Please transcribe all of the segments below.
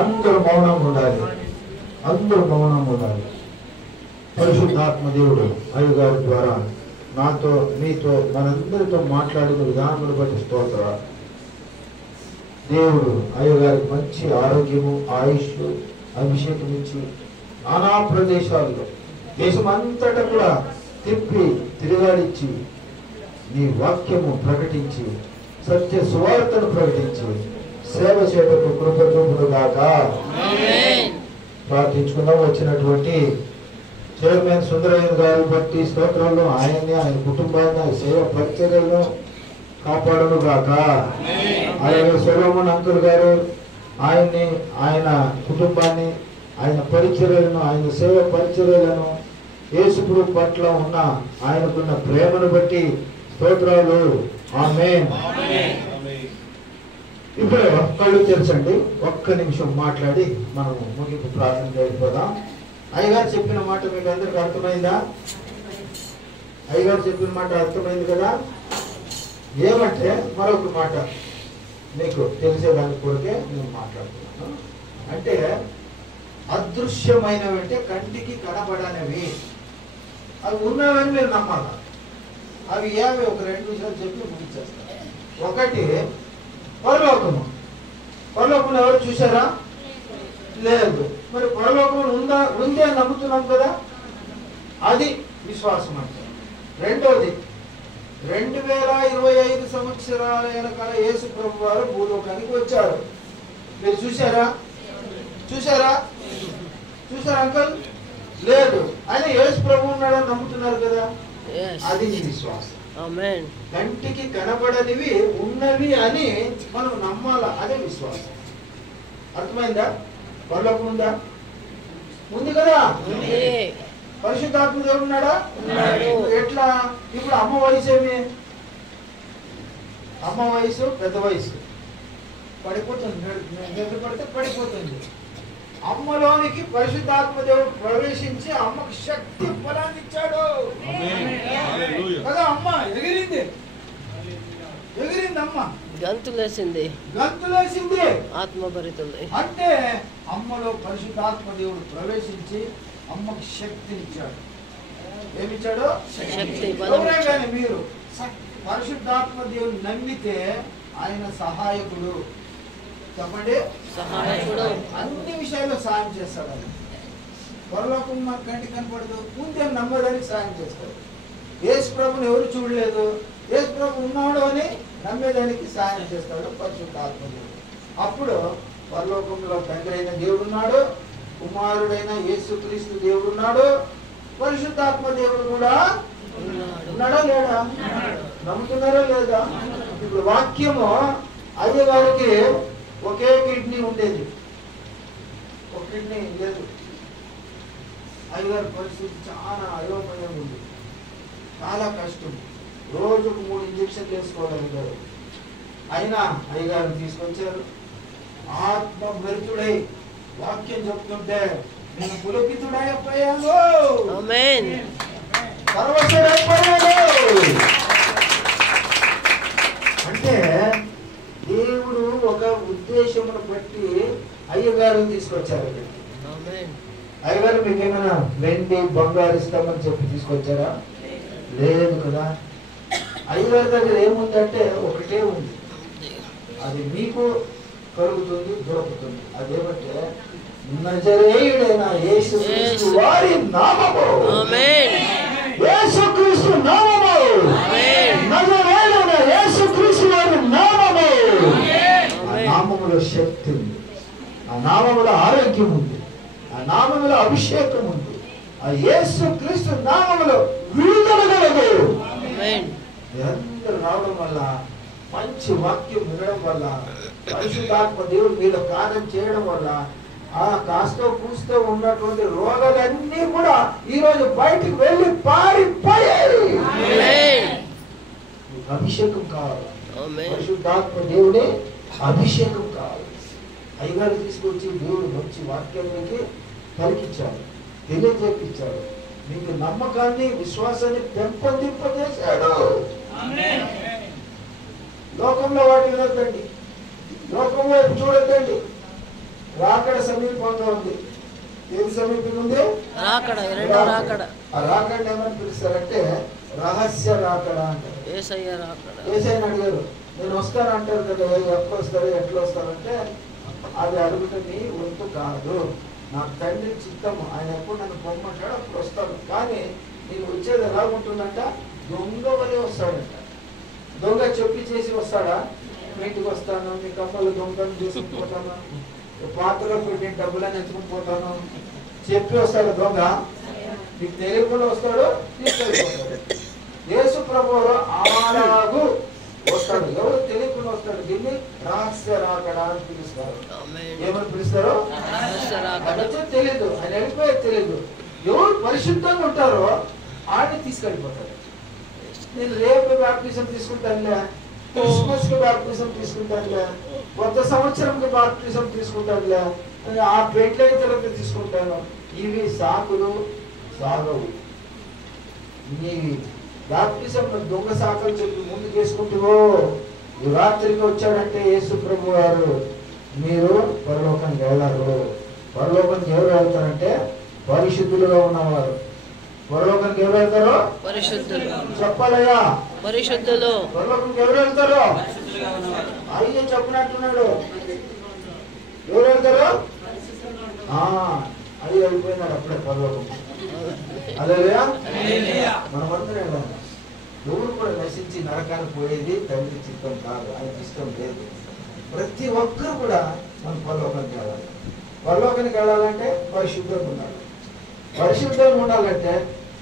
అందరూ మౌనం ఉండాలి. పరిశుద్ధాత్మ దేవుడు అయ్యగారి ద్వారా నాతో మీతో మనందరితో మాట్లాడిన విధానమును బట్టి స్తోత్రాలు. దేవుడు అయ్యగారికి మంచి ఆరోగ్యము, ఆయుష్, అభిషేకం ఇచ్చి నానా ప్రదేశాల్లో దేశం అంతటా కూడా తిప్పి తిరగాడిచ్చి నీ వాక్యము ప్రకటించి సత్య సువార్తను ప్రకటించి సేవ చేయటకు కృప చూపునుగాక. ప్రార్థించుకుందాం. వచ్చినటువంటి చైర్మన్ సుందరయ్య గారి బట్టి స్తోత్రాలను, ఆయన్ని, ఆయన కుటుంబాన్ని, ఆయన సేవ పరిచర్యలను కాపాడును గాక. అలాగే సొలొమోన్ అంకుల్ గారు, ఆయన్ని, ఆయన కుటుంబాన్ని, ఆయన పరిచర్యలను, ఆయన సేవ పరిచర్యలను, యేసుప్రభు పట్ల ఉన్న ఆయనకున్న ప్రేమను బట్టి స్తోత్రాలు. ఆమేన్. ఇప్పుడు కళ్ళు తెరచండి. ఒక్క నిమిషం మాట్లాడి మనము ముగింపు ప్రార్థన చేయకపోదాం. అయ్యగారు చెప్పిన మాట మీకు అందరికి అర్థమైందా? అయ్యగారు చెప్పిన మాట అర్థమైంది కదా? ఏమంటే మరొక మాట మీకు తెలిసేదాని కొరకే నేను మాట్లాడుతున్నాను. అంటే అదృశ్యమైనవి అంటే కంటికి కనబడనివి, అవి ఉన్నవని మీరు నమ్మాలి. అవి ఏవి? ఒక రెండు విషయాలు చెప్పి ముగించేస్తారు. ఒకటి పరలోకము. పరలోకం ఎవరు చూసారా? లేదు. మరి పరలోకం ఉంది అని నమ్ముతున్నాం కదా, అది విశ్వాసం అంటే. రెండోది 2025 సంవత్సరాల వెనకాల యేసు ప్రభు వారు భూలోకానికి వచ్చారు. మీరు చూసారా? చూసారా అంకల్? లేదు. ఆయన యేసు ప్రభు ఉన్నాడని నమ్ముతున్నారు కదా, అది నీ విశ్వాసం. కంటికి కనబడనివి ఉన్నవి అని మనం నమ్మాల, అదే విశ్వాసం. అర్థమైందా? పరలోకం ఉందా? ఉంది కదా. పరిశుద్ధాత్మ దేవుడు ఉన్నాడా? ఎట్లా? ఇప్పుడు అమ్మ వయసు ఏమి? అమ్మ వయసు పెద్ద వయసు, పడిపోతుంది. నిద్ర పడితే పడిపోతుంది. అమ్మలోనికి పరిశుద్ధాత్మ దేవుడు ప్రవేశించి అమ్మకు శక్తి బలాన్ని ఇచ్చాడు కదా. అమ్మ ఎగిరింది అమ్మ, గంతులేసింది ఆత్మభరితుంది. అంటే అమ్మలో పరిశుద్ధాత్మ దేవుడు ప్రవేశించి అమ్మకు శక్తిని ఇచ్చాడు. ఏమిచ్చాడు? శక్తి. కానీ మీరు పరిశుద్ధాత్మ దేవుడు నమ్మితే ఆయన సహాయకుడు. చెప్పండి, సహాయకుడు. అన్ని విషయాల్లో సాయం చేస్తాడు. ఆయన పరలోకం మన కంటికి కనపడదు, ముందే నమ్మడానికి సాయం చేస్తాడు. యేసు ప్రభుని ఎవరు చూడలేదు, యేసు ప్రభు ఉన్నాడు అని నమ్మేదానికి సాయం చేస్తాడు పరిశుద్ధాత్మ దేవుడు. అప్పుడు పరలోకంలో తండ్రి అయిన దేవుడు ఉన్నాడు, కుమారుడైన యేసుక్రీస్తు దేవుడు ఉన్నాడు, పరిశుద్ధాత్మ దేవుడు కూడా ఉన్నాడా లేడా? నమ్ముతున్నారా లేదా? ఇప్పుడు వాక్యము అయ్యగారికి ఒకే కిడ్నీ ఉండేది, ఒక కిడ్నీ లేదు. అయ్యగారి పరిస్థితి చాలా అయోమయం ఉంది, చాలా కష్టం. రోజుకు 3 ఇంజక్షన్లు వేసుకోగలిగారు. అయినా అయ్యగారిని తీసుకొచ్చారు. ఆత్మ భరితుడై వాక్యం చెప్తుంటే నేను పులకితుడైపోయాను, సర్వస్వమైపోయాను. అంటే దేవుడు ఒక ఉద్దేశమును బట్టి అయ్యగారిని తీసుకొచ్చారు. అయ్యగారు మీకేమైనా వెండి బంగారు ఇస్తామని చెప్పి తీసుకొచ్చారా? లేదు కదా. అయ్యగారి దగ్గర ఏముందంటే ఒకటే ఉంది, అది మీకు కలుగుతుంది, దొరుకుతుంది. అదేమంటే నజరేయుడైన యేసుక్రీస్తు వారి నామము, యేసుక్రీస్తు నామము, నజరేయుడైన యేసుక్రీస్తు వారి నామము. ఆ నామములో శక్తి ఉంది, ఆ నామములో ఆరోగ్యం ఉంది, ఆ నామములో అభిషేకం ఉంది, ఆ యేసుక్రీస్తు నామములో విడుదల కలదు. నిరంతరం రావడం వల్ల, మంచి వాక్యం వినడం వల్ల, పరిశుద్ధాత్మ దేవుడు మీలో కార్యం చేయడం వల్ల ఆ కాస్తో కూస్తో ఉన్నటువంటి రోగాలన్నీ కూడా ఈరోజు బయటికి వెళ్ళి పారిపోయాయి. అభిషేకం కావాలి, పరిశుద్ధాత్మ దేవుడే అభిషేకం కావాలి. అయ్యగారు తీసుకొచ్చి దేవుడు మంచి వాక్యానికి పలికించాడు, తెలియజేపించాడు. మీకు నమ్మకాన్ని విశ్వాసాన్ని పెంపొందింపజేశాడు. లోకంలో వాటి వినొద్దండి, లోకం వైపు చూడొద్దండి. రాకడ సమీపంగా ఉంది. ఏది సమీపంగా ఉంది? రాకడ. ఆ రాకడ ఏమని పిలుస్తారంటే రహస్య రాకడ అంటారు. యేసయ్యని అడిగారు, నేను వస్తాను అంటారు కదా, ఎప్పుడు వస్తారు, ఎట్లా వస్తారంటే అది అడుగుట నీ వంతు కాదు, నా తండ్రి చిత్తము, ఆయన ఎప్పుడు నన్ను పొమ్మంటాడు అప్పుడు వస్తాను. కానీ నేను వచ్చేది ఎలా ఉంటుందంట, దొంగ వలె వస్తాడంట. దొంగ చెప్పి చేసి వస్తాడా? ఇంటికి వస్తాను, మీ కమ్మలు దొంగలు తీసుకుని పోతాను, పాత్రలో పెట్టి డబ్బులని ఎత్తుకుని పోతాను చెప్పి వస్తాడు దొంగ. నీకు తెలియకుండా వస్తాడు, తీసుకెళ్ళిపోతాడు. యేసు ప్రభువు అలాగూ వస్తాడు. ఎవరు తెలియకుండా వస్తాడు. దీన్ని రహస్య రాకడ అని పిలుస్తారు. ఏమని పిలుస్తారు? తెలీదు, ఆయన వెళ్ళిపోయేది తెలీదు. ఎవరు పరిశుద్ధంగా ఉంటారో ఆయన తీసుకెళ్ళిపోతాడు. నేను రేపు బాప్టిజం తీసుకుంటానులే, క్రిస్మస్ కి బాప్టిజం తీసుకుంటానులే, కొత్త సంవత్సరంకి బాప్టిజం తీసుకుంటానులే, ఆ పెళ్ళైన తర్వాత తీసుకుంటాను. ఇవి సాకులు సాగవు. నీ బాప్టిజం దొంగ సాకులు చెప్పి ముందు చేసుకుంటూ ఈ రాత్రికి వచ్చాడంటే యేసు ప్రభు వారు మీరు పరలోకానికి వెళ్ళారు. పరలోకానికి ఎవరు వెళ్తారంటే పరిశుద్ధులుగా ఉన్నవారు. పరలోకానికి ఎవరు వెళ్తారో? పరిశుద్ధులు. చెప్పాలయ్యా, పరిశుద్ధులు. పరలోకానికి ఎవరు వెళ్తారో? అయ్యే చెప్పినట్టున్నాడు. ఎవరు వెళ్తారు? అది వెళ్ళిపోయినాడు అప్పుడే పరలోకం. అదే మనమందరం వెళ్ళాలి. ఎవరు కూడా నశించి నరకానికి పోయేది తండ్రి చిత్తం కాదు, ఆయనకి ఇష్టం లేదు. ప్రతి ఒక్కరు కూడా మనం పరలోకానికి వెళ్ళాలి. పరలోకానికి వెళ్ళాలంటే పరిశుద్ధంగా ఉండాలి. పరిశుద్ధంగా ఉండాలంటే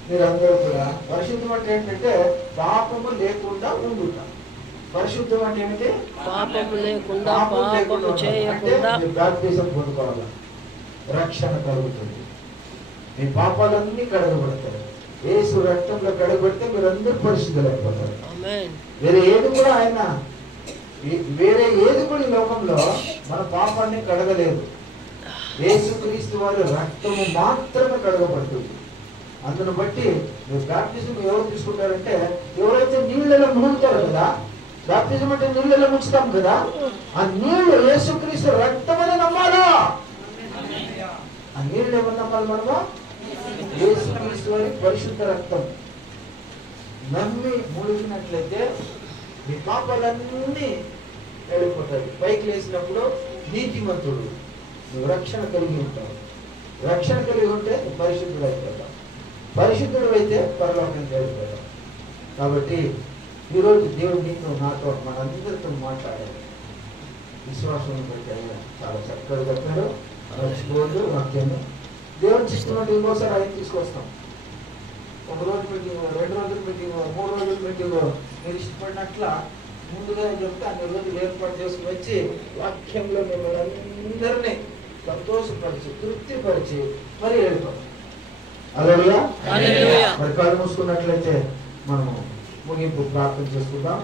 మీరందరూ కూడా, పరిశుద్ధం అంటే ఏంటంటే పాపము లేకుండా ఉండుట. పరిశుద్ధం అంటే ఏమిటి? పాపము లేకుండా, పాపము చేయకుండా బాప్టిజం పొందుకోవాలి. రక్షణ కలుగుతుంది. మీ పాపాలన్నీ కడగబడతాయి. యేసు రక్తంలో కడగబడితే మీరందరూ పరిశుద్ధులైపోతారు. వేరే ఏది కూడా ఆయన వేరే ఏది కూడా ఈ లోకంలో మన పాపాన్ని కడగలేదు. యేసు క్రీస్తు వారి రక్తము మాత్రమే కడగబడుతుంది. అందును బట్టి మీరు బాప్టిజం ఎవరు తీసుకుంటారంటే, ఎవరైతే నీళ్ళలో మునుగుతారు కదా, బాప్టిజం అంటే నీళ్ళలో ముంచుతాం కదా, ఆ నీళ్లు యేసు క్రీస్తు రక్తమని నమ్మాలా. ఆ నీళ్ళు ఎవరు నమ్మాలి? మనము యేసు క్రీస్తు వారి పరిశుద్ధ రక్తం నమ్మి మునిగినట్లయితే మీ పాపాలన్నీ వెళ్ళిపోతాయి. పైకి లేసినప్పుడు నీతిమంతుడు, నువ్వు రక్షణ కలిగి ఉంటావు. రక్షణ కలిగి ఉంటే పరిశుద్ధుడు అయిపోతావు. పరిశుద్ధుడు అయితే పరలోకానికి వెళ్ళిపోతావు. కాబట్టి ఈరోజు దేవుడు నీతో నాతో మనందరితో మాట్లాడాలి. విశ్వాసం బట్టి అయ్యా చాలా చక్కగా చెప్పారు. మర్చిపోదు వాక్యాన్ని. దేవుని చిష్టం ఇంకోసారి ఆయన తీసుకొస్తాం. ఒక రోజు మీటింగ్, 2 రోజులు మీటింగ్, 3 రోజులు మీటింగ్, మీరు ఇష్టపడినట్ల ముందుగా చెప్తే అన్ని రోజులు ఏర్పాటు చేసుకుని వచ్చి వాక్యంలో మిమ్మల్ని అందరినీ సంతోషపరిచి తృప్తిపరిచి మరి వెళ్ళిపోతాం. హల్లెలూయా. మరి కళ్ళు మూసుకున్నట్లయితే మనము ముగింపు ప్రార్థన చేసుకుందాం.